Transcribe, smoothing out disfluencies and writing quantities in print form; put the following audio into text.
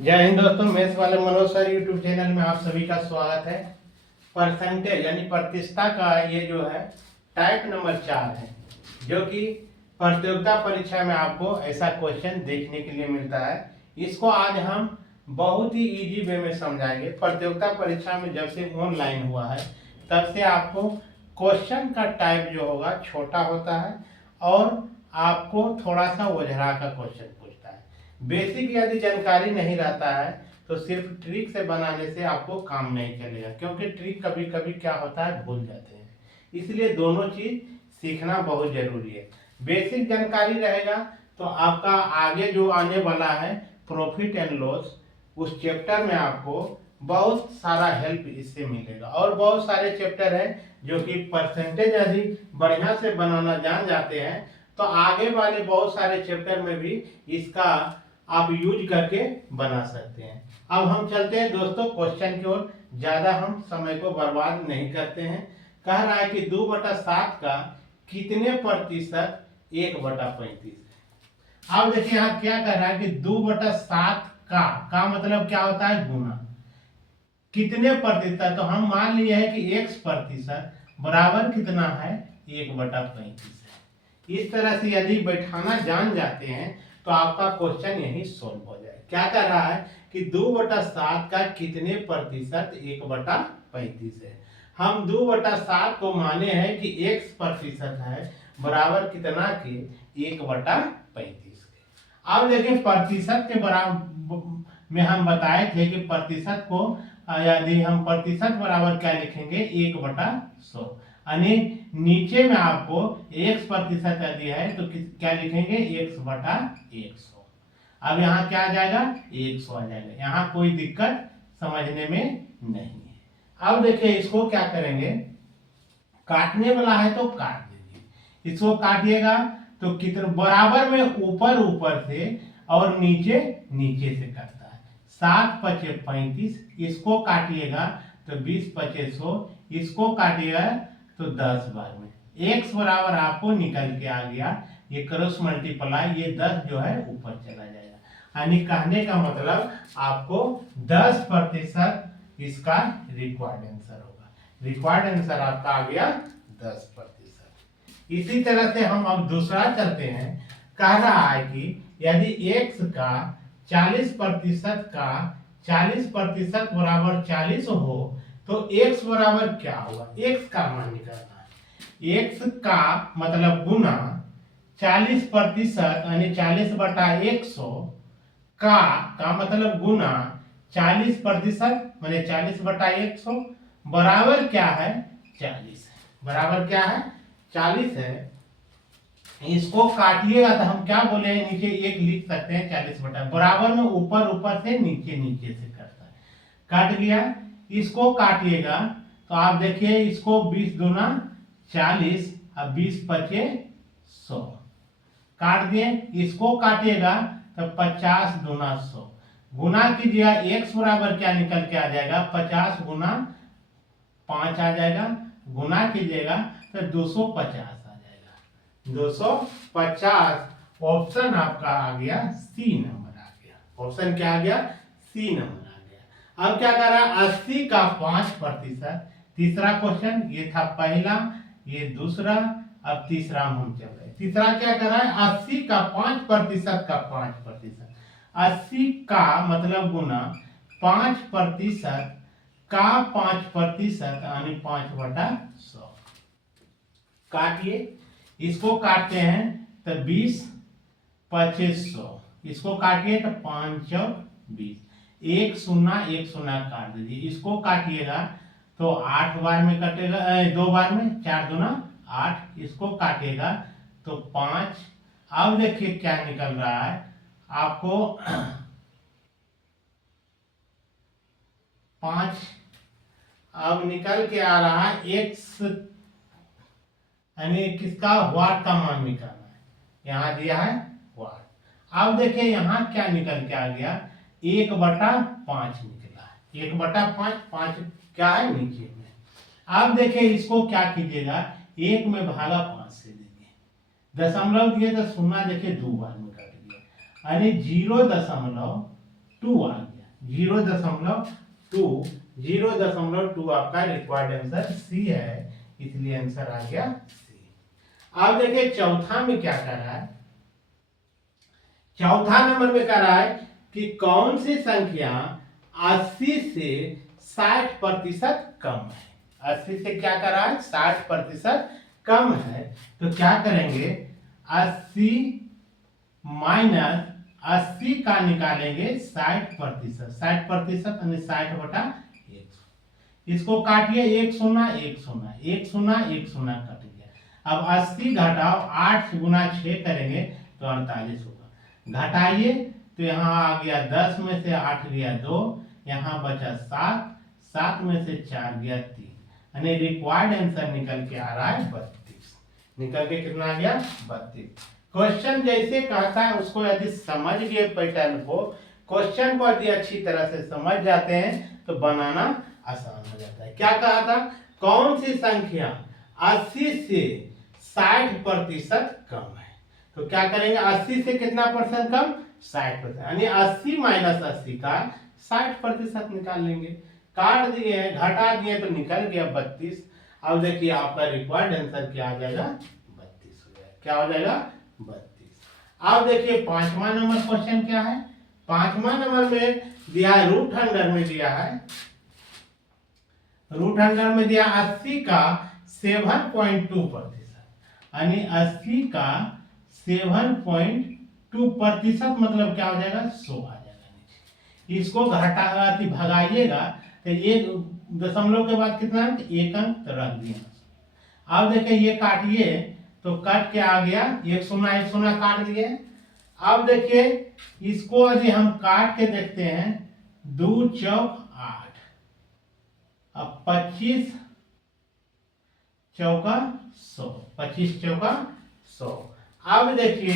जय हिंद दोस्तों, मेष वाले मनोज सर यूट्यूब चैनल में आप सभी का स्वागत है। परसेंटेज यानी प्रतिशतता का ये जो है टाइप नंबर 4 है, जो कि प्रतियोगिता परीक्षा में आपको ऐसा क्वेश्चन देखने के लिए मिलता है। इसको आज हम बहुत ही इजी वे में समझाएंगे। प्रतियोगिता परीक्षा में जब से ऑनलाइन हुआ है तब से आपको क्वेश्चन का टाइप जो होगा छोटा होता है और आपको थोड़ा सा वजरा का क्वेश्चन पूछता है। बेसिक यदि जानकारी नहीं रहता है तो सिर्फ ट्रिक से बनाने से आपको काम नहीं चलेगा, क्योंकि ट्रिक कभी कभी क्या होता है भूल जाते हैं। इसलिए दोनों चीज सीखना बहुत जरूरी है। बेसिक जानकारी रहेगा तो आपका आगे जो आने वाला है प्रॉफिट एंड लॉस, उस चैप्टर में आपको बहुत सारा हेल्प इससे मिलेगा। और बहुत सारे चैप्टर हैं जो कि परसेंटेज यदि बढ़िया से बनाना जान जाते हैं तो आगे वाले बहुत सारे चैप्टर में भी इसका आप यूज करके बना सकते हैं। अब हम चलते हैं दोस्तों क्वेश्चन की ओर, ज्यादा हम समय को बर्बाद नहीं करते हैं। कह रहा है कि 2/7 का कितने प्रतिशत 1/35। अब देखिए यहाँ क्या कह रहा है कि 2/7 का मतलब क्या होता है गुना, कितने प्रतिशत। तो हम मान लिए हैं कि x प्रतिशत बराबर कितना है 1/35 है। इस तरह से यदि बैठाना जान जाते हैं तो आपका क्वेश्चन यही सोल्व हो जाए। क्या कर रहा है कि 2/7 का कितने प्रतिशत 1/35 है। हम 2/7 को माने हैं कि x प्रतिशत है बराबर कितना के 1/35 के। अब देखिए प्रतिशत के बराबर में हम बताए थे कि प्रतिशत को यदि हम प्रतिशत बराबर क्या लिखेंगे 1/100, यानी नीचे में आपको x प्रतिशत यदि है तो क्या लिखेंगे x/100। अब यहाँ क्या आ जाएगा 100 आ जाएगा। यहाँ कोई दिक्कत समझने में नहीं है। अब देखिए इसको क्या करेंगे, काटने वाला है तो काट दीजिए। इसको काटिएगा तो कितने बराबर में ऊपर ऊपर से और नीचे नीचे से करता है। 7×5 = 35, इसको काटिएगा तो 20×5 = 100, इसको काटिएगा तो 10 बार में x बराबर आपको निकल के आ गया। ये क्रॉस मल्टीप्लाई, ये 10 जो है ऊपर चला जाएगा। यानी कहने का मतलब आपको 10% इसका रिक्वायर्ड आंसर होगा। रिक्वायर्ड आंसर आपका आ गया 10%। इसी तरह से हम अब दूसरा चलते हैं। कह रहा है कि यदि x का 40% का 40% बराबर 40 हो तो x बराबर क्या होगा। x का मान निकालना है। x का मतलब गुना 40% यानी 40/100 का मतलब गुना 40% माने 40/100 बराबर क्या है 40 है। बराबर क्या है 40 है। इसको काटिएगा तो हम क्या बोले नीचे एक लिख सकते हैं 40 बराबर में ऊपर ऊपर से नीचे नीचे से करता है। काट गया। इसको काटिएगा तो आप देखिए इसको 20 दूना 40 और 20×5 = 100 काट दिए। इसको काटिएगा तो 50 दूना 100 गुना कीजिएगा। x बराबर क्या निकल के आ जाएगा 50 गुना 5 आ जाएगा। गुना कीजिएगा तो 250 आ जाएगा। 250 ऑप्शन आपका आ गया सी नंबर आ गया। ऑप्शन क्या आ गया सी नंबर आ गया। अब क्या कर रहा है 80 का 5%। तीसरा क्वेश्चन, ये था पहला, ये दूसरा, अब तीसरा हम चल रहे। तीसरा क्या कर रहा है 80 का 5% का 5%। 80 का मतलब गुना 5% का 5% यानी 5/100। काटिए। इसको काटते हैं तो 20×5 = 100, इसको काटिए तो 5 × 20, 1 0 1 0 काट दीजिए। इसको काटिएगा तो 8 बार में कटेगा, 2 बार में 4 दूना 8, इसको काटिएगा तो 5। अब देखिए क्या निकल रहा है आपको 5। अब निकल के आ रहा है x यानी किसका वाट का मान निकालना है। यहाँ दिया है वाट। अब देखिए यहाँ क्या निकल के आ गया 1/5 निकला है। 1/5, 5 क्या है नीचे में। अब देखिए इसको क्या कीजिएगा 1 में भागा 5 से दीजिए। दशमलव दिए तो 0 देखिए 2 बार में कट गया, यानी 0.5 2 आ गया, 0.2 आपका रिक्वायर्ड आंसर सी है, इसलिए आंसर आ गया सी। अब देखिए चौथा में क्या कर रहा है, चौथा नंबर में कह रहा है कि कौन सी संख्या 80 से 60% कम है। 80 से क्या कर रहा है, 60% कम है। तो क्या करेंगे, 80 माइनस 80 का निकालेंगे 60%, 60% यानी 60/100। इसको काटिए, 1 0 1 0 1 0 1 0 कट गया। अब 80 घटाओ 8 गुना 6 करेंगे तो 48 होगा। घटाइए तो यहाँ आ गया 10 में से 8 गया 2, यहाँ बचा 7, 7 में से 4 गया 3, यानी रिक्वायर्ड आंसर निकल के आ रहा है 32। निकल के कितना आ गया, 32। क्वेश्चन जैसे कहता है उसको यदि समझ गए पैटर्न को, क्वेश्चन को यदि अच्छी तरह से समझ जाते हैं तो बनाना आसान हो जाता है। क्या कहा था, कौन सी संख्या 80 से 60% कम है। तो क्या करेंगे, 80 से कितना परसेंट कम, 60%, यानी 80 माइनस 80 का 60% निकाल लेंगे। काट दिए हैं, घटा दिए तो निकल गया 32। अब देखिए आपका रिक्वायर्ड आंसर क्या आ जाएगा, 32 हो जाएगा। क्या हो जाएगा, 32। अब देखिए पांचवा नंबर क्वेश्चन क्या है, पांचवा नंबर में दिया है रूट अंडर में दिया है, रूट अंडर में दिया 80 का 7.2%, यानी 80 का 7.2% मतलब क्या हो जाएगा, 100 आ जाएगा नीचे। इसको घटा भगाइएगा तो एक दशमलव के बाद कितना अंक, 1 अंक तो रख दिया। अब देखिए ये काटिए तो कट के आ गया 1 0 1 0 काट दिए। अब देखिए इसको यदि हम काट के देखते हैं, 2 चौक 8, अब 25 चौका 100, 25 चौका 100। अब देखिए